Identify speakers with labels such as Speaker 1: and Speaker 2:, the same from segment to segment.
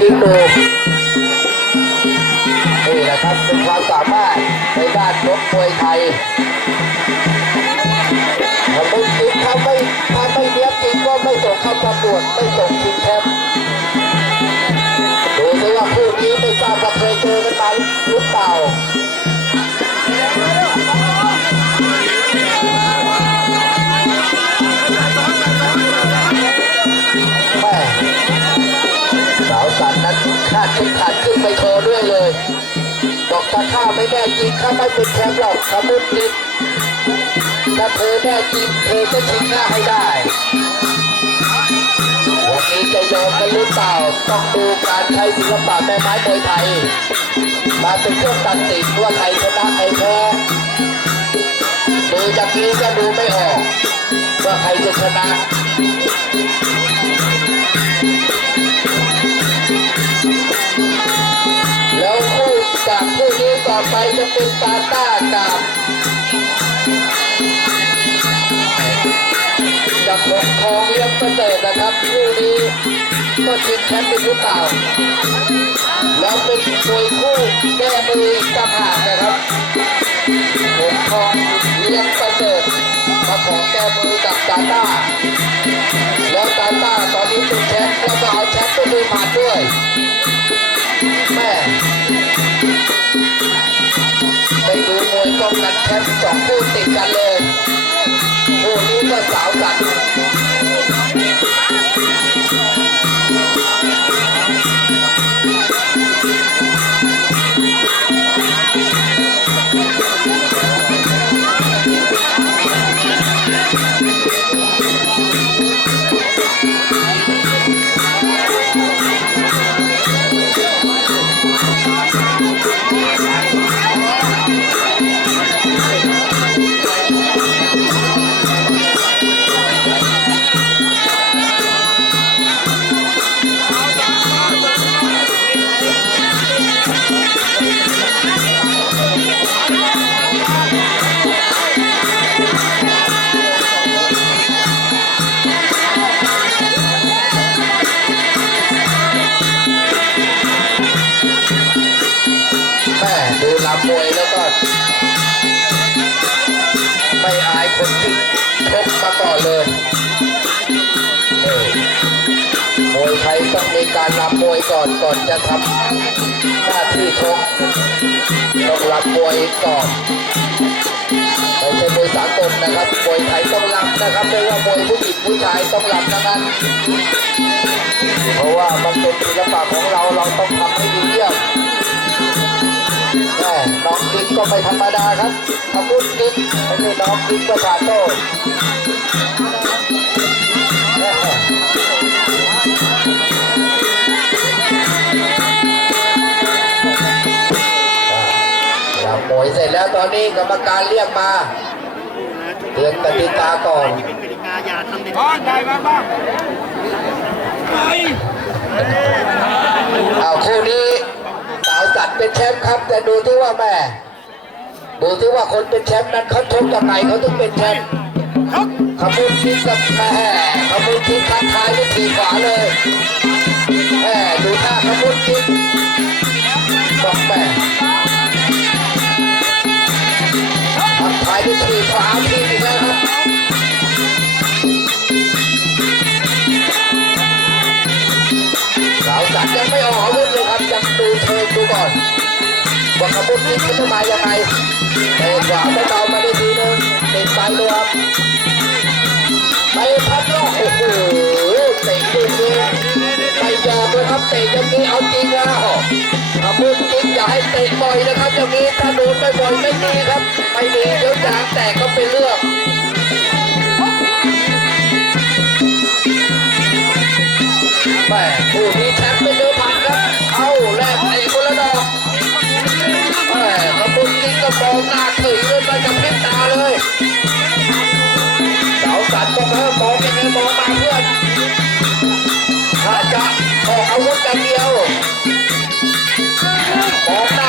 Speaker 1: กิ๊กดูนี่แหละครับเป็นความสามารถในด้านรบมวยไทยถ้าไม่จริงถ้าไม่ถ้าไม่เนี้ยงจริงก็ไม่ส่งเข้าประกวดไม่ส่งชิงแชมป์ดูสิว่าคู่นี้ไม่ทราบว่าเคยเจอกันมหรือเปล่า ถ้าข้าไม่แน่จริงข้าไม่เป็นแชมป์หรอกขมุดลิศถ้าเธอแน่จริงเธอจะชิงหน้าให้ได้ วันนี้จะยอมกันหรือเปล่า ต้องดูการใช้ศิลปะแม่ไม้มวยไทย มาเป็นเครื่องตัดสินว่าใครชนะใครแพ้ดูจากนี้ก็ดูไม่ออก ว่าใครจะชนะ อไปจะเป็นตาต้ากับกับหงทองเลี้ยงประเสริฐนะครับคู่นี้ก็ชิงแชมป์เป็นหรือเปล่าแล้วเป็นมวยคู่แก้มืออีกต่างหากนะครับหงทองเลี้ยงประเสริฐมาขอแก้มือกับตาต้าแล้วตาต้าตอนนี้เป็นแชมป์แล้วก็เอาแชมป์ไปผ่านด้วยแม่ กันแชมป์สองคู่ติดกันเลยคู่นี้ก็สาวกัน การรำมวยก่อนก่อนจะทำหน้าที่ชกต้องรำมวยก่อนไม่ใช่มวยสากลนะครับมวยไทยต้องรำนะครับไม่ว่ามวยผู้หญิงผู้ชายต้องรำทั้งนั้นเพราะว่ามันเป็นศิลปะของเราเราต้องทำให้ดีเยี่ยมแม่น้องกิ๊กก็ไม่ธรรมดาครับขอบคุณกิ๊กไม่ใช่น้องกิ๊กก็ขาโต้ แล้วตอนนี้กรรมการเรียกมาเตือนกติกาก่อน
Speaker 2: เป็นกติกาอย่าทำเด็ด
Speaker 3: บ้านใหญ่มาบ้างไป
Speaker 1: เอาคู่นี้สาวสัตว์เป็นแชมป์ครับ แต่ดูที่ว่าแม่ดูที่ว่าคนเป็นแชมป์นั้นเขาชกยังไงเขาถึงเป็นแชมป์
Speaker 3: ชก
Speaker 1: ขมุนทิ้งกับแม่ขมุนทิ้งทักทายด้วยทีขวาเลยแม่ดูหน้าขมุนทิ้งบอกแม่ สาวสัตว์ยังไม่ออกอาวุธเลยครับยังดูเชิงดูก่อนว่าขมุนทิ้เขาจะมายังไงเตะขวาไม่เบามาได้ทีนึงติดไปเลยครับไปพับโลกโอ้โหเตะลูกนี้ไม่ เลยครับเตะอย่างนี้เอาจริงแล้วทำมือจริงอย่าให้เตะบ่อยนะครับอย่างนี้ถ้าโดนไปบ่อยไม่ดีครับไม่ดีเดี๋ยวยางแตกก็เป็นเรื่องแม่ผู้นี้แชมป์เป็นเดิมพันครับเอาแลกเตะคนละดอกแม่ทำมือจริงก็มองหน้าตื่นเลยไปกับพริบตาเลยสาวสันบอกเออมองยังไงมองมาเพื่อนถ้าจะ ออกอาวุธกันเดียวมอกได้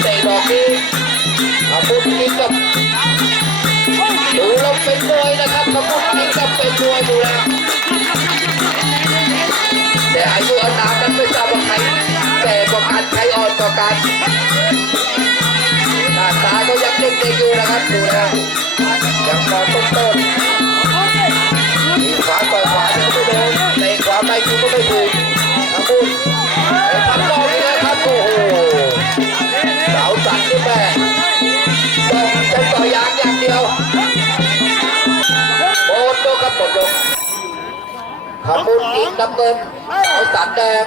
Speaker 1: เตะดอกนี้อาบุญกินกับดูล้วเป็นมวยนะครับอาบุญกินกับเป็นมวยดูแล้วแต่อายุอานามนั้นไม่ทราบว่าใครแก่กว่ากันใครอ่อนกว่ากันหน้าตาก็ยังเด็กๆอยู่นะครับดูแล้วยังมองต้นๆมีขวาต่อยขวายังไม่โดนเตะขวาไปกูก็ไม่ถูกอาบุญไอ้พันรอบนี้นะครับโอ้โห บุญอินน้ำเงินเอาสันแดง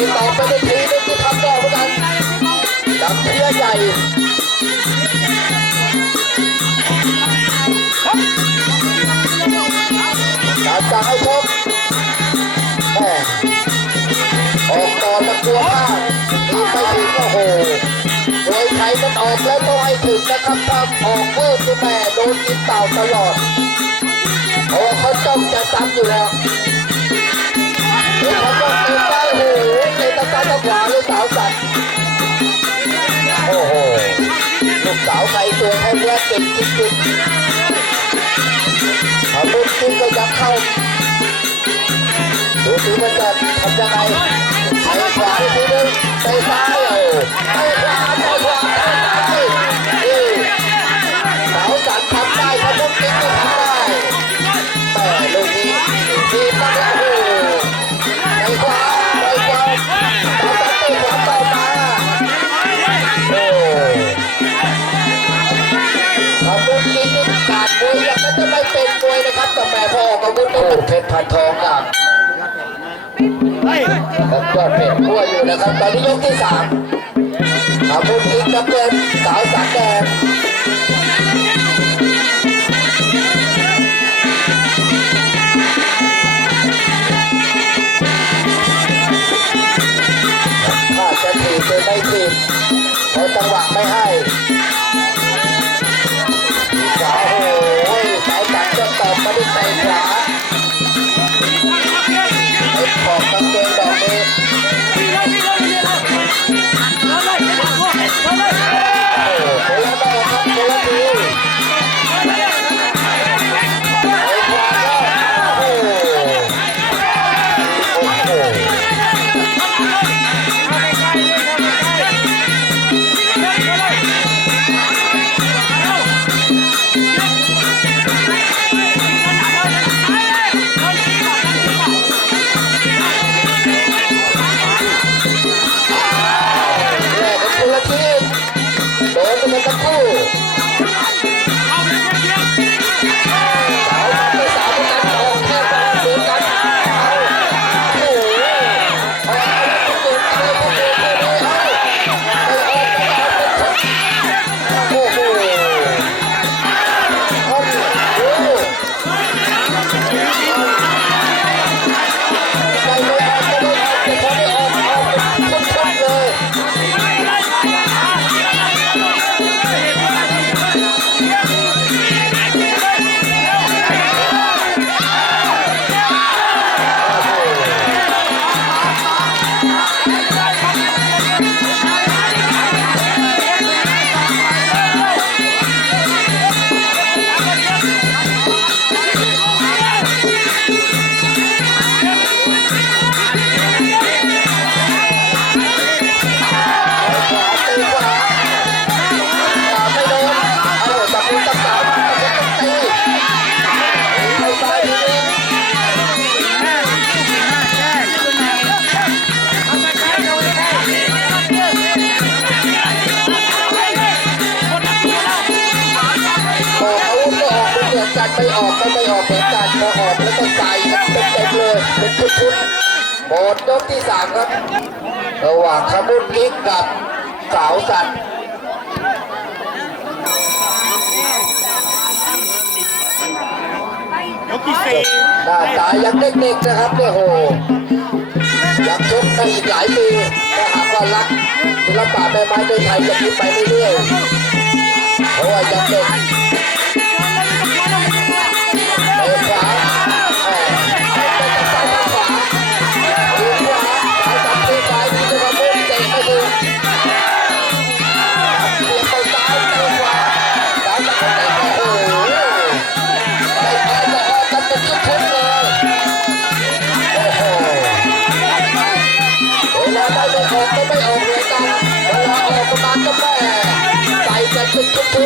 Speaker 1: กินก็เตะต่อไปได้ทีนึงที่ทำได้เหมือนกันดับเชียร์ใหญ่การสั่งให้ชกแม่ออกก่อตะกัวมากมีไปถึงโอ้โหมวยไทยมันออกแล้วต้องให้ถึงนะครับถ้าออกเพิ่มนี่แม่โดนกินเต่าตลอดเพราะว่าเขาต้องจะซ้ำอยู่แล้วเดี๋ยวเขาต้องเตะใต้อ้โหเตะตะการตะขวาเลยสาวสัตว์โอ้โหลูกสาวใครตัวแค่เนี้ยเก่งจริงๆเอาลูกขึ้นก็ยับเข้าดูสิมันจะทำยังไงไปขวาอีกทีนึงเตะซ้ายเออเตะขวาไปขวา นะครับแต่แม่พ่อขอบคุณโอ้เพชรพันทองครับผมยอดเพชรขั้วอยู่นะครับตอนนี้ยกที่สามขอบคุณจริงน้ำเงินสาวสันแดงถ้าจะถีบโดยไม่ถีบเขาจังหวะไม่ให้ มาด้วย อนกันไม่ออกก็ไม่ออกเหมือนกันพอออกแล้วก็ใส่กันเต็มๆเลยเป็นชุดๆหมดยกที่สามครับ ระหว่างขมุนลิกกับสาวสัตว์
Speaker 3: ยกที่สี่
Speaker 1: ด้าตายังเด็กๆนะครับเนี่ยโหยังชกไปอีกหลายปีถ้าหากว่ารักศิลปะแม่ไม้มวยไทยจะคิไปเรื่อยๆเพราะว่ายังเด็ก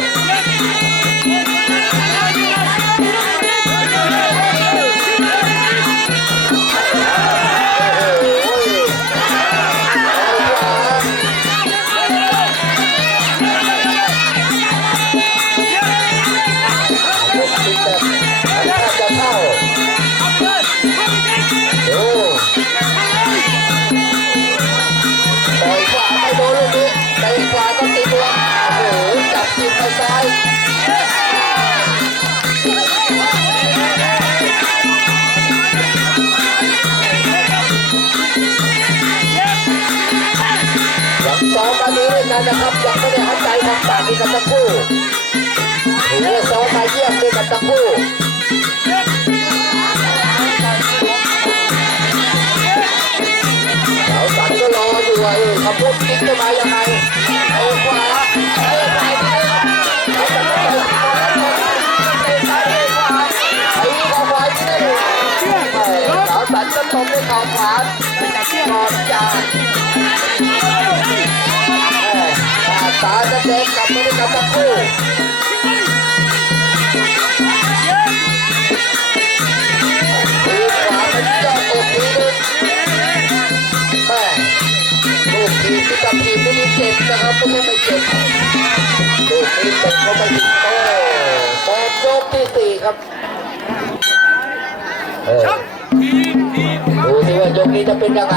Speaker 1: เอมมาดีด้วยกันนะครับยังไม่ได้หันใจทำปากด้วยกันทั้งคู่ถือว่อมมาเยี่ยมด้วยกันทั้งคู่สาวสันก็รออยู่ว่าเออเขาพูดคิดจะมายังไงเอาขวาเอาขวาที่นี่เอาขวาเตะซ้ายเตะขวาไอ้ขวาขวาที่นี่สาวสันก็ตบด้วยเข่าขวาก่อนจาก ตาจะเด็กกลับมาด้วยกันทั้งคู่ดูขวาเป็นเจ้าอกทีนึงแม่ลูกทีมที่กับทีมไม่มีเจ็บนะครับไม่ใช่ไม่เจ็บลูกทีมเจ็บเขาไปถึงโต้บอลยกที่สี่ครับเออ
Speaker 3: ทีมทีม
Speaker 1: ดูสิว่ายกนี้จะเป็นยังไง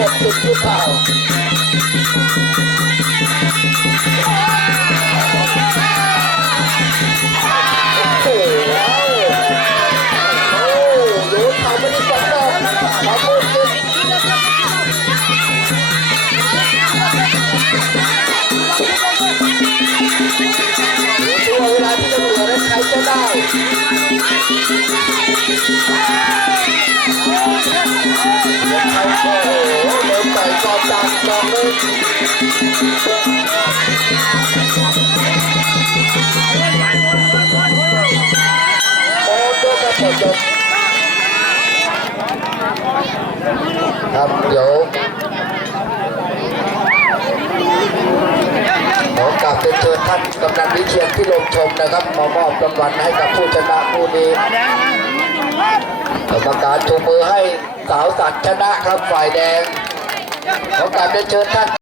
Speaker 1: ถือว่า ต่อยกอจังจอโอ้ดูกันหมดจบครับเดี๋ยวขอกลับเชิญท่านกำนันวิเชียนที่ลงชมนะครับมามอบรางวัลให้กับผู้ชนะผู้นี้กรรมการชูมือให้สาวสัตว์ชนะครับฝ่ายแดง ขอกรา